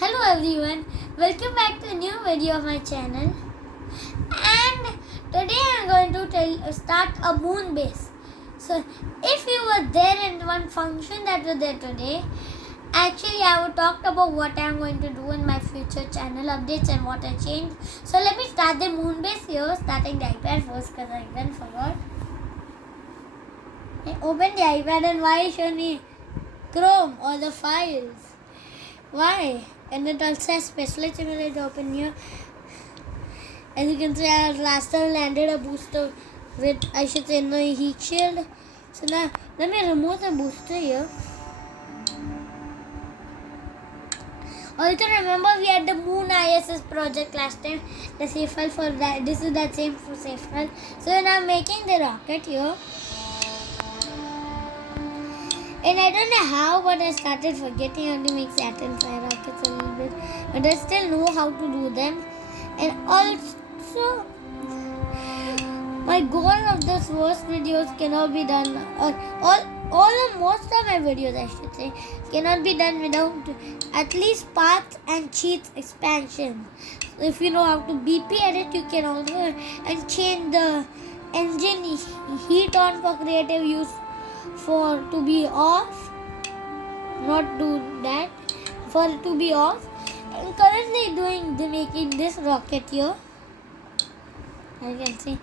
Hello everyone, welcome back to a new video of my channel. And today I'm going to start a moon base. So if you were there in one function that was there today, actually I would talk about what I'm going to do in my future channel updates and what I changed. So let me start the moon base here, starting the iPad first because I even forgot. I open the iPad and why show me Chrome or the files? Why? And it also says special simulator open here. As you can see, our blaster landed a booster with, I should say, no heat shield. So now let me remove the booster here. Also remember we had the Moon ISS project last time. The safe file for that. This is that same for safe file. So now I'm making the rocket here. And I don't know how, but I started forgetting how to make Saturn V rockets a little bit. But I still know how to do them. And also, my goal of this first videos cannot be done, or most of my videos I should say, cannot be done without at least paths and cheats expansion. So if you know how to BP edit, you can also and change the engine heat on for creative use for to be off, not do that, for it to be off. I'm currently making this rocket here. I can see,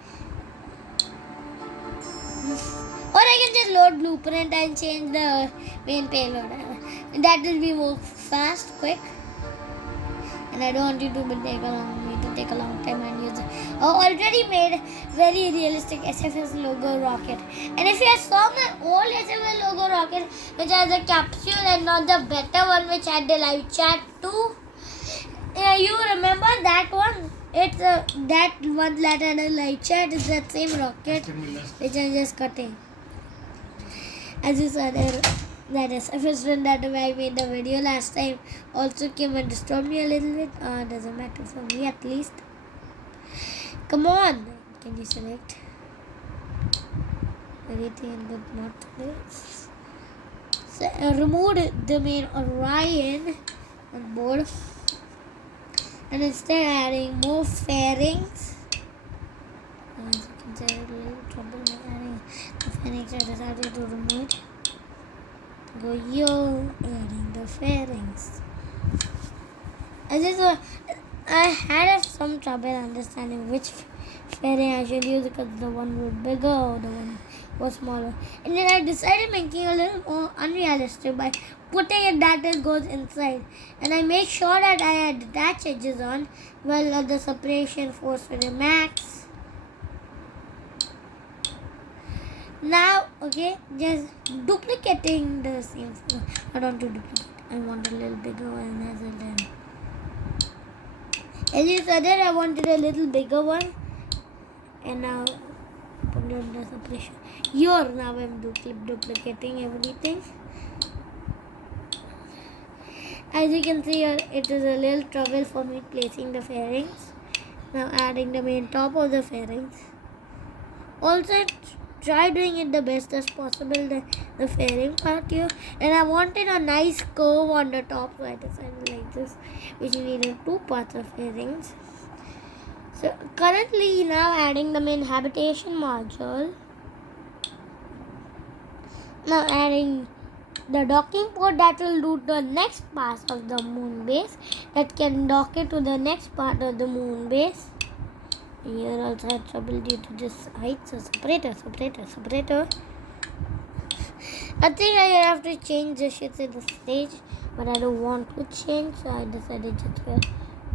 or I can just load blueprint and change the main payload. That will be more fast, quick, and I don't want you to take a long time and use it. I already made very realistic SFS logo rocket. And if you saw my old SFS logo rocket, which has a capsule and not the better one which had the live chat too, you remember that one? It's that one that had a live chat is that same rocket which I'm just cutting. As you saw there, that SFS run that I made the video last time also came and disturbed me a little bit. Doesn't matter for me at least. Come on, can you select everything but not this? So I removed the main Orion on board and instead adding more fairings. As you can see, I had a little trouble adding the fairings. I decided to remove it. Go yo, adding the fairings. I had some trouble understanding which fairing I should use because the one was bigger or the one was smaller. And then I decided making a little more unrealistic by putting it that it goes inside. And I made sure that I had detached edges on while the separation force was max. Now, okay, just duplicating the same. I don't want to duplicate. I want a little bigger one as well. Then. As you said that I wanted a little bigger one, and now put it under separation. Here now I'm duplicating everything. As you can see here, it is a little trouble for me placing the fairings. Now adding the main top of the fairings. Also try doing it the best as possible, the fairing part here. And I wanted a nice curve on the top, so I decided like this, which needed two parts of fairings. So currently now adding the main habitation module. Now adding the docking port that will do the next pass of the moon base, that can dock it to the next part of the moon base. Here also had trouble due to this height, so separator. I think I have to change the shit in the stage, but I don't want to change, so I decided just wear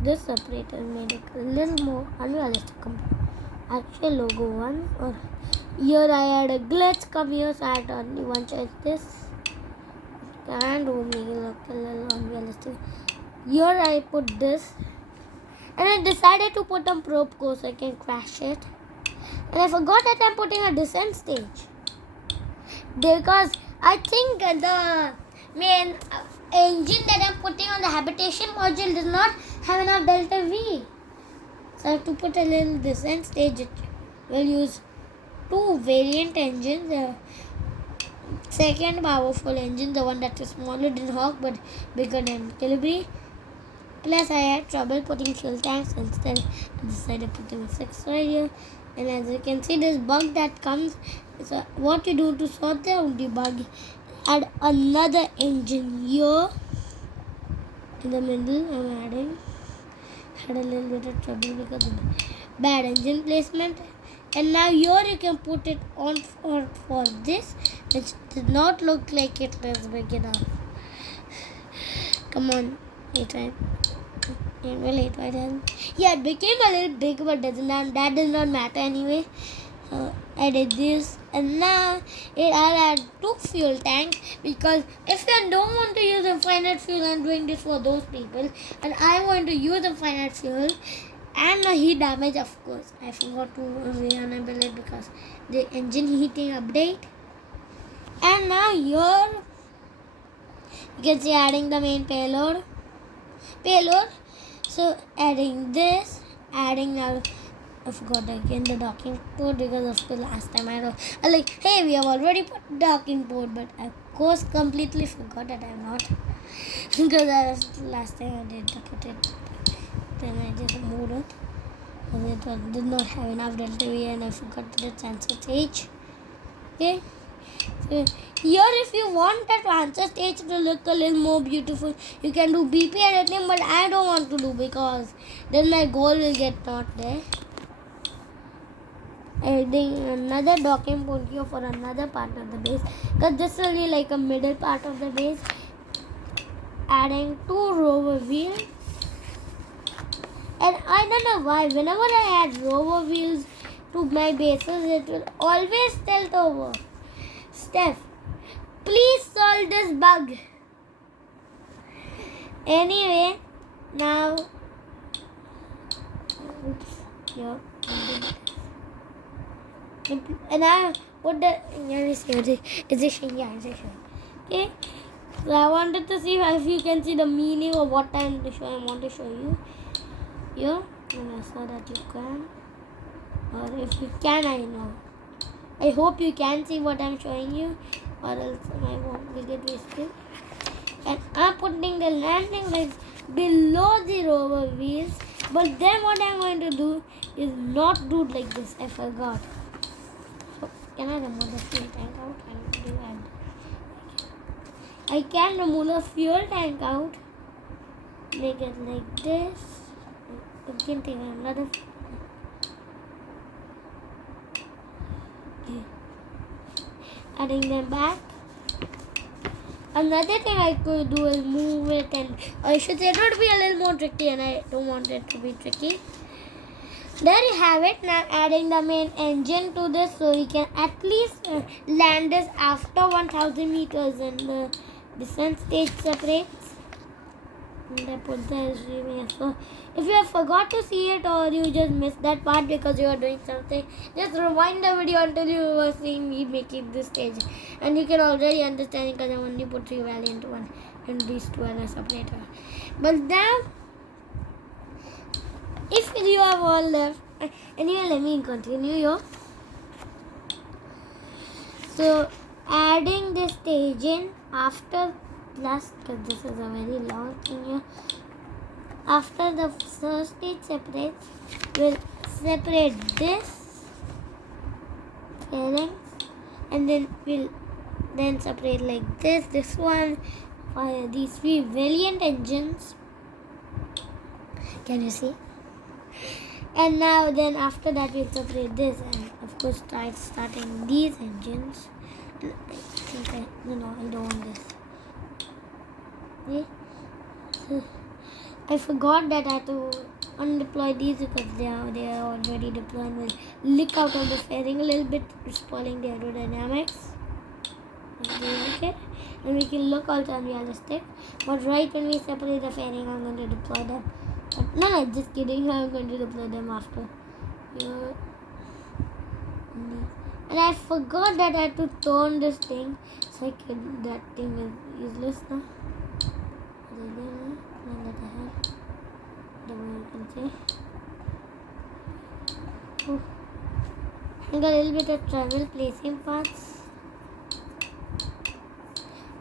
this separator made it a little more unrealistic actual logo one. Or here I had a glitch come here, so I had only one choice, this, and would make it look a little unrealistic. Here I put this. And I decided to put on probe core so I can crash it. And I forgot that I'm putting a descent stage. Because I think the main engine that I'm putting on the habitation module does not have enough delta V. So I have to put a little descent stage. We'll use two variant engines. The second powerful engine, the one that is smaller than Hawk but bigger than Colibri. Plus, I had trouble putting fuel tanks. Instead, I decided putting 6 right here. And as you can see, this bug that comes. So, what you do to sort out the bug? Add another engine here in the middle. I'm adding. Had a little bit of trouble because of the bad engine placement. And now here you can put it on for this, which did not look like it was big enough. Come on, wait, right? Yeah, it became a little big, but that does not matter anyway. I did this, and now I'll add 2 fuel tanks, because if you don't want to use infinite fuel, I'm doing this for those people, and I want to use infinite fuel and the heat damage. Of course, I forgot to re-enable it because the engine heating update. And now here you can see adding the main payload. So adding this, adding now, I forgot again the docking port because of the last time I like, hey, we have already put docking port, but I of course completely forgot that I'm not because last time I did put it, then I just moved it because it did not have enough delta V and I forgot the transfer stage. Okay. So here, if you want that transfer stage to look a little more beautiful, you can do BP editing, but I don't want to do because then my goal will get not there. Adding another docking port here for another part of the base, because this will be like a middle part of the base. Adding 2 rover wheels, and I don't know why whenever I add rover wheels to my bases, it will always tilt over. Steph, please solve this bug. Anyway, now, oops, yeah, and I put the, okay. So I wanted to see if you can see the meaning of what I want to show you. Here, and I saw that you can, or if you can, I know. I hope you can see what I'm showing you, or else I will get wasted. And I'm putting the landing legs below the rover wheels, but then what I'm going to do is not do like this. I forgot. So can I remove the fuel tank out and do that? I can remove the fuel tank out. Make it like this. I can take another. Adding them back. Another thing I could do is move it, and I should say it would be a little more tricky, and I don't want it to be tricky. There you have it. Now adding the main engine to this, so we can at least land this after 1000 meters, and the descent stage separates. And I put the streaming. So if you have forgot to see it, or you just missed that part because you are doing something, just rewind the video until you were seeing me making this stage, and you can already understand because I only put 3 Valiant one and these 2 and a separator. But now, if you have all left, anyway, let me continue here. So adding this stage in after last, because this is a very long thing here. After the first stage separates, we'll separate this fairing, and then we'll separate like this one, fire these 3 Valiant engines. Can you see? And now then after that we'll separate this, and of course try starting these engines. I think I don't want this. Okay. So I forgot that I had to undeploy these because they are already deployed. Will leak out of the fairing a little bit, spoiling the aerodynamics. Okay, and we can look also unrealistic. But right when we separate the fairing, I'm going to deploy them. But no, just kidding. I'm going to deploy them after. Here. And I forgot that I had to turn this thing, so that thing is useless now. I got a little bit of trouble placing parts.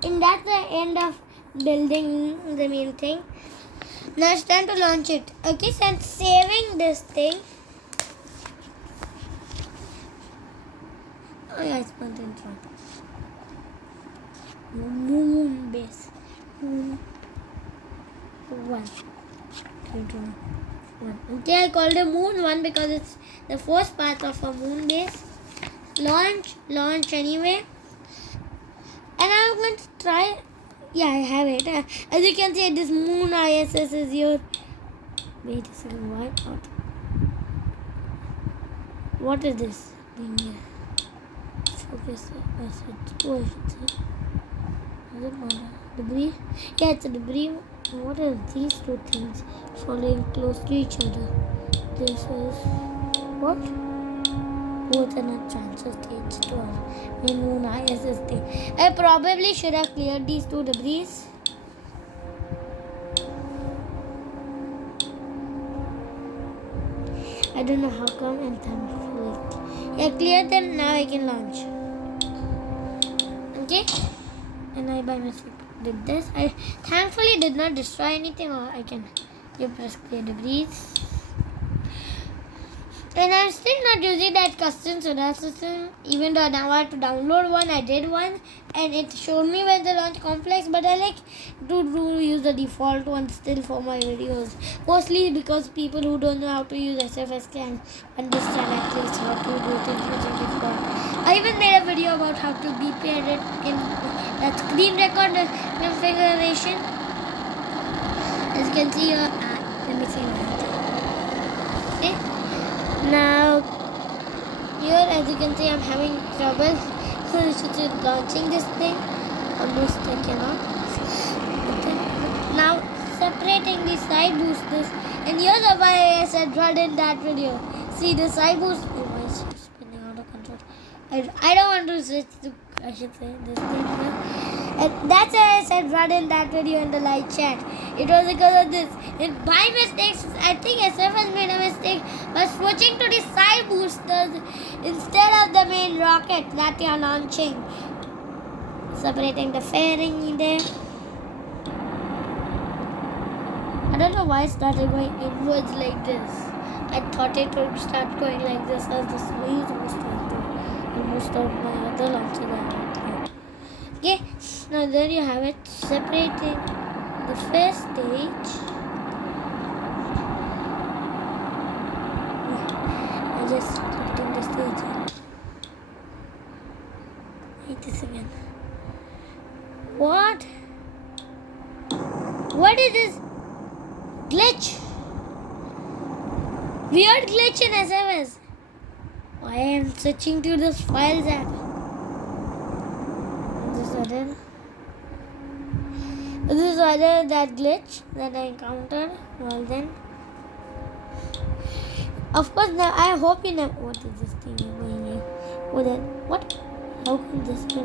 And that's the end of building the main thing. Now it's time to launch it. Okay, so I'm saving this thing. Oh yeah, it's not in front. Moon base. Moon 1. 3, 2, 1. Okay, I called it Moon 1 because it's the first part of a moon base. Launch anyway. And I'm going to try. Yeah, I have it. As you can see, this Moon ISS is here. Wait a second, why not? What is this thing here? Focus. I should say. Is it matter? Debris? Yeah, it's a debris. What are these two things following close to each other? This is what? Both are not transfer stage to our main Moon ISS thing. I probably should have cleared these two debris. I don't know how come and thankfully. Yeah, cleared them. Now I can launch. Okay. And I by mistake did this. I thankfully did not destroy anything, or I can press clear debris. And I'm still not using that custom solar system, even though now I have to download one. I did one and it showed me where the launch complex, but I like to use the default one still for my videos, mostly because people who don't know how to use SFS can understand at least how to do it using default. I even made a video about how to BPR it in that screen record configuration. As you can see here, let me see okay. Now here, as you can see, I'm having trouble launching this thing. Almost I cannot. Now separating the side boosters, and here's why I said run in that video. See the side boost. Oh, it's spinning out of control. I don't want to switch to. I should say this thing. And that's why I said run in that video in the live chat. It was because of this. And by mistake, I think SFS made a mistake by switching to the side boosters instead of the main rocket that you are launching. Separating the fairing in there. I don't know why it started going inwards like this. I thought it would start going like this as the sleeves would start to. And most of my other launches are. Okay, now there you have it, separating the first stage. I just putting the stage in. Wait a second. What? What is this glitch? Weird glitch in SMS. I am switching to this files app. This is other that glitch that I encountered. Well then, of course, now I hope you never. What is this thing going here? Oh, then what? How can this be?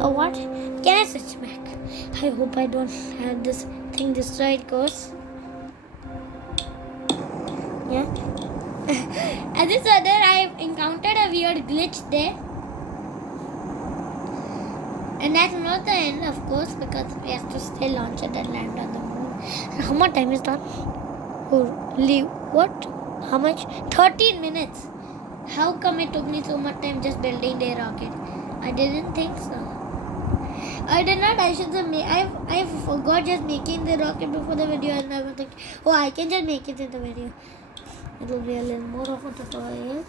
Oh, what? Can I switch back? I hope I don't have this thing destroyed, cause yeah. As this other, I encountered a weird glitch there. And that's not the end, of course, because we have to still launch it and land on the moon. And how much time is done? Holy, what? How much? 13 minutes. How come it took me so much time just building the rocket? I didn't think so. I did not. I should have made. I forgot just making the rocket before the video, and I was like, oh, I can just make it in the video. It will be a little more of a tutorial.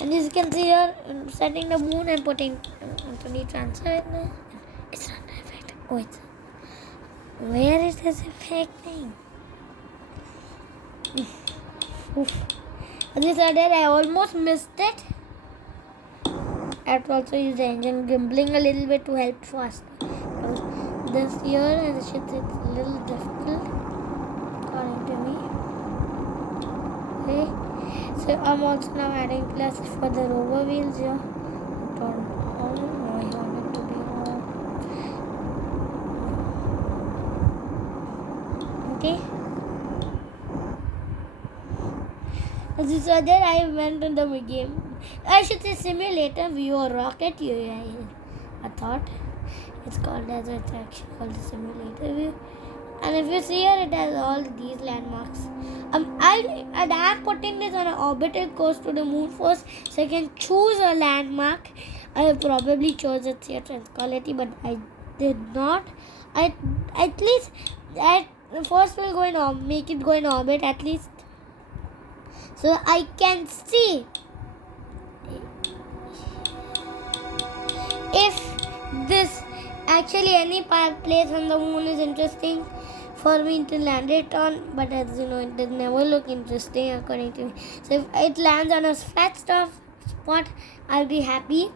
And as you can see here, I'm setting the moon and putting Anthony transfer in there. It's not the effect. Oh, it's. Where is this effect thing? Oof. This I did. I almost missed it. I have to also use the engine gimbling a little bit to help fast. This here, as I should say, it's a little difficult, according to me. Okay. So I'm also now adding plus for the rover wheels here. Turn on. No, I want it to be on. Okay. As you saw there, I went in the game. I should say simulator view or rocket UI. I thought. It's called as it's actually called the simulator view. And if you see here, it has all these landmarks. I am putting this on an orbital course to the moon first, so I can choose a landmark. I probably chose its quality, but I did not. At least first will go in make it go in orbit at least, so I can see if this actually any place on the moon is interesting for me to land it on. But as you know, it does never look interesting according to me. So if it lands on a flat spot, I'll be happy.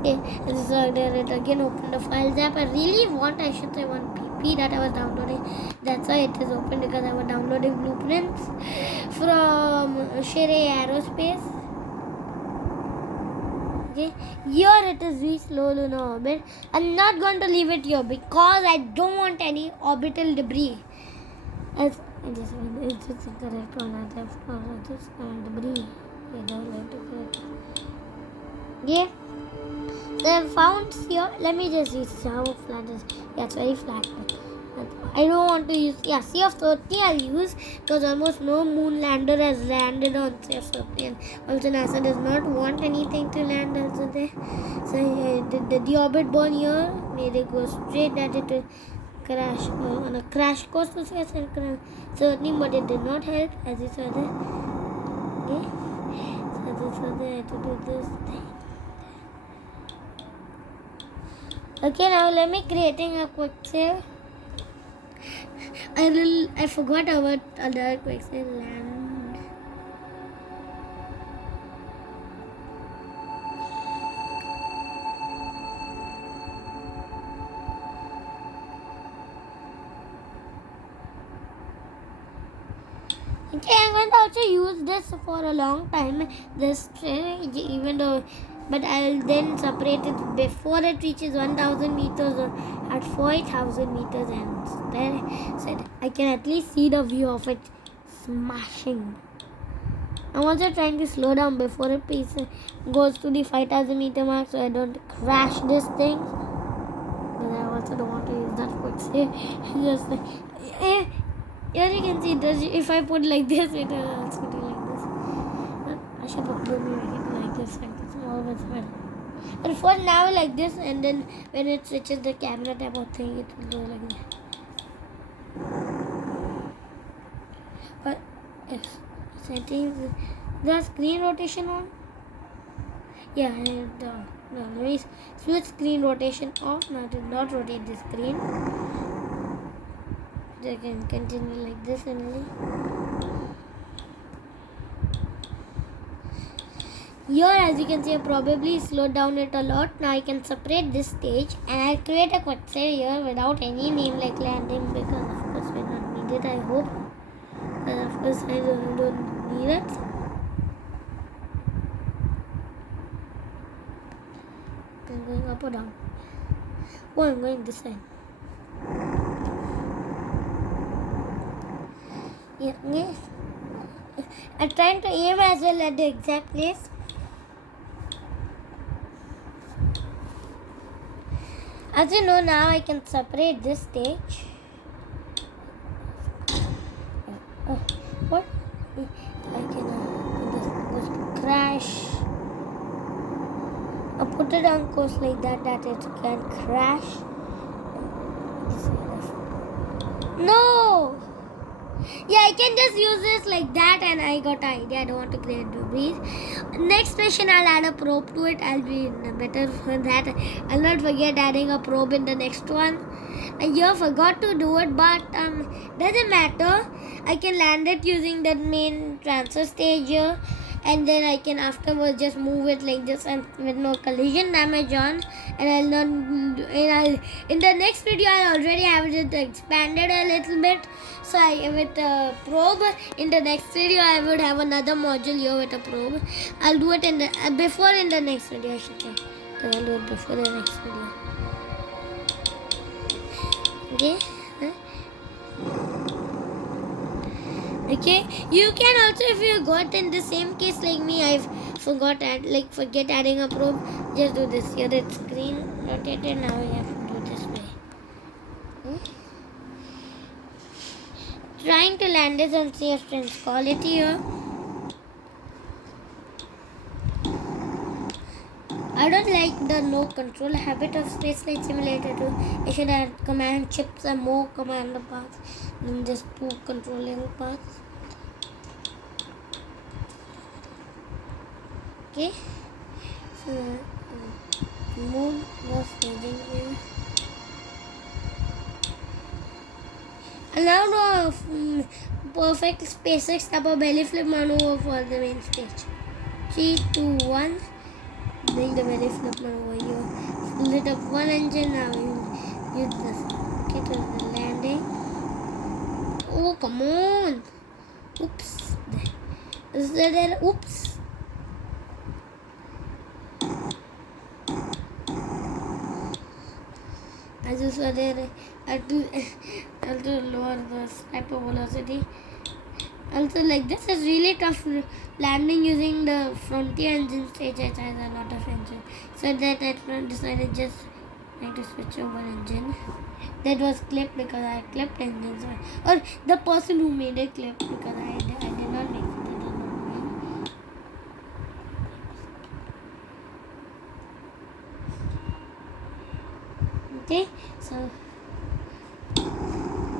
Okay, so it again open the files app. I really want, I should say, one PP that I was downloading. That's why it is open, because I was downloading blueprints from Shere Aerospace. Okay, here it is reached low lunar orbit. I'm not going to leave it here because I don't want any orbital debris. It's just incorrect on that left or this debris. Yeah. So I found here. Let me just use how flat it is. Yeah, it's very flat. I don't want to use. Yeah, Sea of 30 I'll use because almost no moon lander has landed on Sea of 30. And also NASA does not want anything to land also there. So the deorbit burn here made it go straight at it to crash on a crash course to Sea of 30, but it did not help, as you saw there. Okay, so this was there. I had to do this thing. Okay, now let me creating a quick save. I forgot about other quick save land. Okay, I'm going to also use this for a long time. This even though. But I'll then separate it before it reaches 1,000 meters or at 4,000 meters, and there said I can at least see the view of it smashing. I'm also trying to slow down before it goes to the 5,000 meter mark, so I don't crash this thing. But I also don't want to use that quick save. Just like here you can see, if I put like this, it will also do like this. But I should probably make it like this. But for now like this, and then when it switches the camera type of thing, it will go like that. But yes, settings, the screen rotation on. Yeah, no, let me switch screen rotation off. Now to not rotate the screen. I can continue like this only. Here, as you can see, I probably slowed down it a lot. Now I can separate this stage, and I'll create a quick save here without any name like landing, because of course we don't need it, I hope. Because of course I don't need it. I'm going up or down? Oh, I'm going this side. Yeah, yes. I'm trying to aim as well at the exact place. As you know, now I can separate this stage. What? I can just crash. I'll put it on course like that it can crash. No! Yeah, I can just use this like that, and I got an idea. I don't want to create debris. Next mission, I'll add a probe to it. I'll be better for that. I'll not forget adding a probe in the next one. I here forgot to do it, but doesn't matter. I can land it using that main transfer stage here, and then I can afterwards just move it like this and with no collision damage on. And I'll not. In the next video, I'll already have it expanded a little bit. So with a probe in the next video, I would have another module here with a probe. I'll do it in the before in the next video, I should say. So I'll do it before the next video. Okay. Okay. You can also, if you got in the same case like me, I've forget adding a probe. Just do this. Here it's green rotated. Now we have to do this way. Trying to land this on see if it's quality here. I don't like the no control habit of Space Flight Simulator 2. I should add command chips and more commander paths than just 2 controlling paths. Okay, so move the staging here. And now do perfect SpaceX type of belly flip maneuver for the main stage. 3, 2, 1. Doing the belly flip maneuver here. Lit up one engine. Now you use this. Okay, to the landing. Oh, come on! Oops. Is there? Oops. I just saw there. I have to lower the sniper velocity. Also, like this is really tough landing using the Frontier engine stage. It has a lot of engine, so that I decided just like to switch over engine. That was clipped because I clipped engines, or the person who made it clipped because I did not make it. Okay, so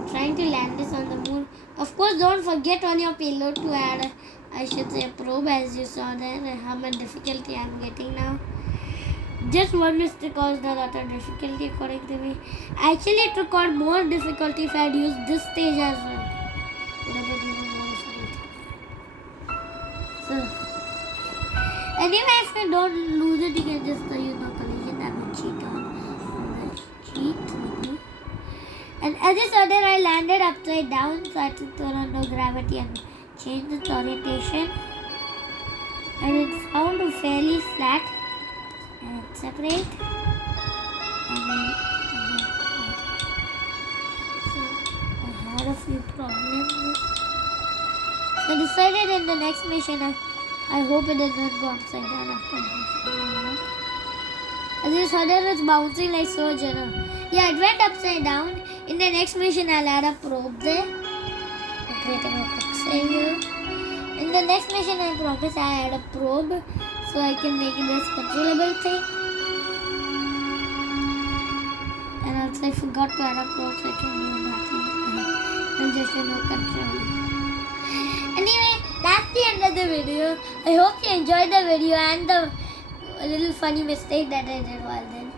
trying to land this on the moon. Of course, don't forget on your payload to add, I should say, a probe, as you saw there, how much difficulty I'm getting now. Just one mistake caused a lot of difficulty according to me. Actually, it required more difficulty if I had used this stage as well. Would have been even more difficult. So, anyway, if you don't lose it, you can just use no collision. That would cheat on. Cheat. And as I saw there, I landed upside down, so I had to turn on no gravity and change its orientation. And it found fairly flat and separate. And then, so I had a few problems. So I decided in the next mission, I hope it does not go upside down after this. As you saw there, it's bouncing like so general. Yeah, it went upside down. In the next mission, I'll add a probe there. I'm creating a quick save here. In the next mission, I promise I'll add a probe so I can make this controllable thing. And also, I forgot to add a probe so I can do nothing. And just no control. Anyway, that's the end of the video. I hope you enjoyed the video and the little funny mistake that I did while then.